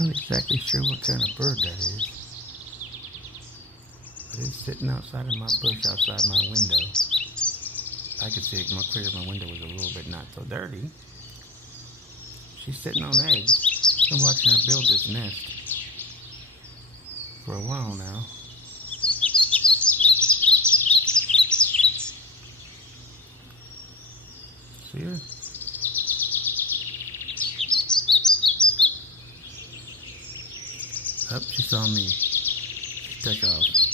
Not exactly sure what kind of bird that is, but it's sitting outside of my bush outside my window. I could see it more clear if my window was a little bit not so dirty. She's sitting on eggs. Been watching her build this nest for a while now. See her? Up, she saw me. She took off.